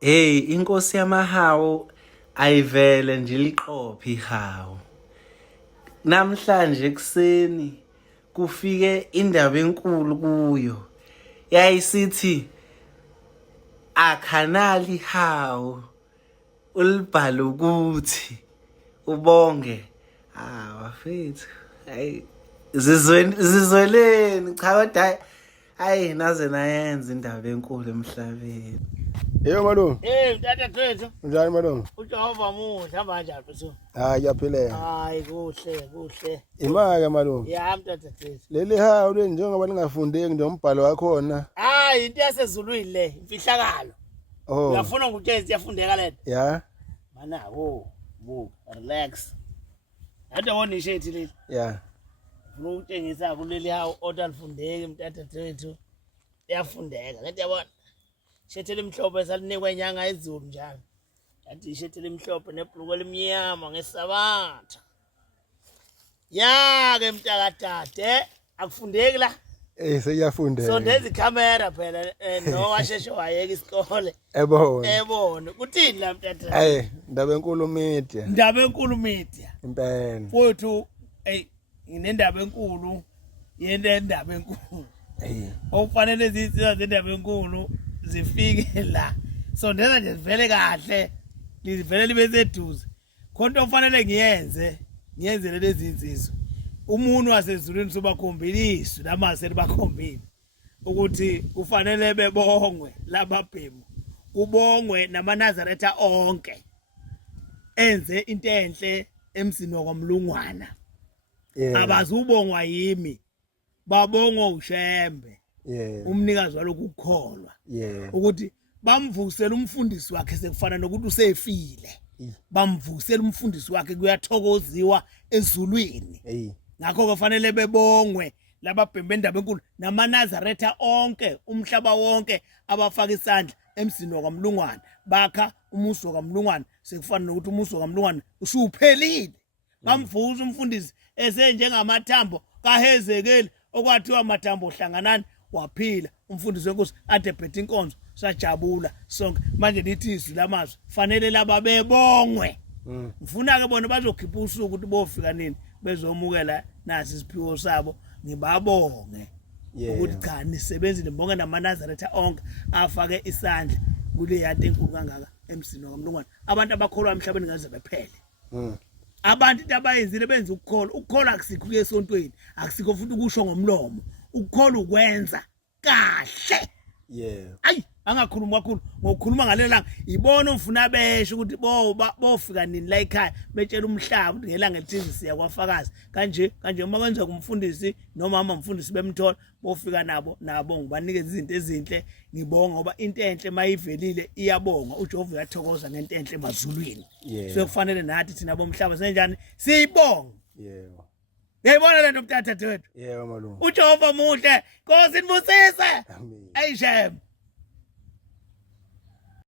Hey, inkosi yamahawu ayivele nje liqophe ihawu. Namhlanje ekseni kufike indaba enkulu kuyo. Yayisithi akhanali hawu ulibhala ukuthi ubonge. Bafethu. Hayi zizweleni cha kodwa hayi naze nayenza indaba enkulu emhlabeni. Yebo malungu. Mtata Thwethu. Njani malungu? uJehova muhle hamba kanjani mfethu? Hayi kuyaphileka. Hayi kuhle. Imake malungu. Ya mtata Thwethu. Leli hawu le njengoba lingafundeki nje umbhalo wakhona. Hayi into yasezulwini le, imfihlakalo. Oh. Uyafuna ngutshezi iyafundeka lento. Ya. Mana relax. Ade wona ishethi leli. Ya. Ufuna ukutshengisa kuleli hawu otalifundeki mtata Thwethu. Iyafundeka. Kanti yabona ishethi elimhlophe esalinikwa inyanga ezulu njalo. Kanti ishethi elimhlophe nebhuluko elimnyama ngesabatha. Ya ke mntakadade akufundeki la. Seyiyafundeka. Sondeza ikhamera phela no washeshe wayeka isikole. Ebona. Kuthini la mntatha? Indaba enkulu media. Indaba enkulu media. Impela. Mfowethu nginendaba enkulu. Indaba enkulu. Okufanele zisiza zendaba enkulu zifike la. Sondeza nje sivele kahle. Livele libe seduze. Khonto ofanele ngiyenze lezi insizwa. Umuntu wasezulwini sobakhombisa lamase libakhombile ukuthi kufanele bebongwe lababhemu. Kubongwe namanazareta onke. Enze into enhle emsini wakwamlungwana. Abazubongwa yimi. Babongwa uShembe. Umnikazi walokukholwa. Ukuthi bamvusela umfundisi wakhe sekufana nokuthi usefile. Bamvusela umfundisi wakhe kuyathokoziwa ezulwini. Ngakho kufanele bebongwe lababhembe endaba enkulu namanazareta onke umhlaba wonke abafaka isandla emsini wakwamlungwana bakha umuso wakwamlungwana sekufana nokuthi umuso wakwamlungwana usuphelile. Bamvuza umfundisi esenjengamathambo kaHezekeli okwathiwa amathambo hlanganani waphila. Umfundisi wenkosi ade phethe inkonzo sajabula sonke. Manje lithi izwi lamazwi fanele laba bebongwe. Ngifuna ke bona bazokhipha usuku ukuthi bofika nini bezomukela nasi isiphiwo sabo ngibabonge ukuthi cha nisebenzile bonke namanazareta onke afake isandla kule yanto enkulu kangaka emsini wakwamlungwana. Abantu abakholwa emhlabeni ngaze bephele. Abantu into abayenzile benza ukukholwa akusikho esontweni akusikho futhi ukusho ngomlomo. Ukukholwa ukwenza kahle. Ayi angakhuluma kakhulu ngokukhuluma ngalelanga ibona umfuna besho ukuthi bofika nini la ekhaya betshela umhlaba ukuthi ngelanga elithize siya kwafakazi kanje uma kwenza kumfundisi noma mfundisi bemthola bofika nabo ngibanikeza izinto ezinhle ngibonga ngoba into enhle mayivelile iyabonga uJehova uyathokoza ngento enhle emazulwini. So kufanele nathi thina bomhlaba senjani siyibonga. Ngiyayibona lento mntatha Thwethu. Malungu. uJehova muhle Nkosi nibusise. Amen. Ayishem.